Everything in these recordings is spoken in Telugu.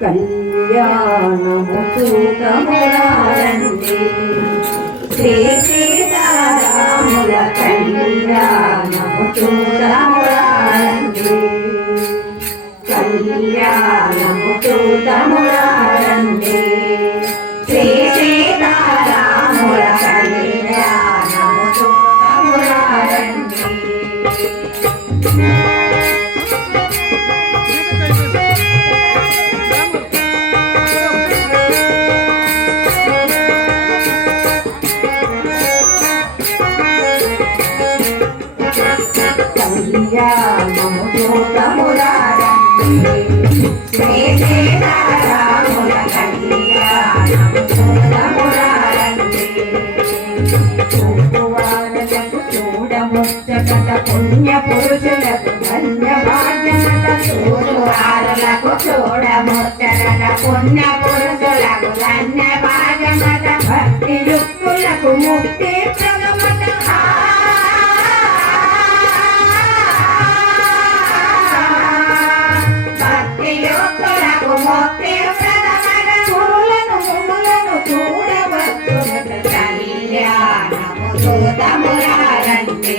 కళ్యాణము చూడమురారండి శ్రీ పుణ్య పురుషులకు ధన్యవాదనత చూడువారులకు చూడముచ్చట పుణ్య పురుషులకు ధన్యవాదనత భక్తి యుక్తులకు ముక్తి కళ్యాణము చూడమురారండి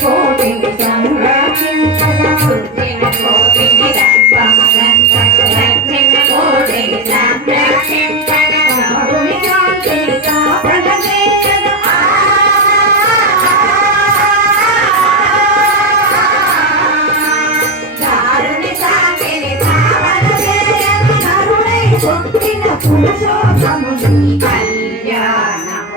కోటిని గర్భమటం కోటిని కోటిని కోటిని కాంతిని కాపల కరుణై పురుషోత్తముని కళ్యాణము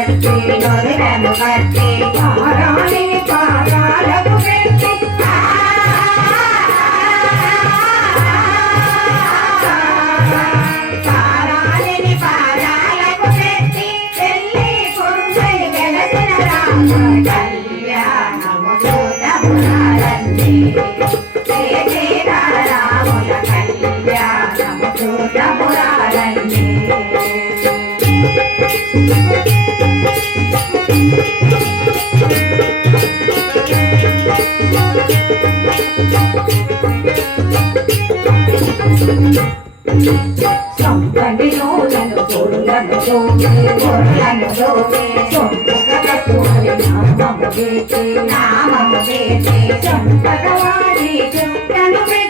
करते डोरे रैम करते महारानी సంపడి నూనెను నామము నామము చుట్టను పెట్టి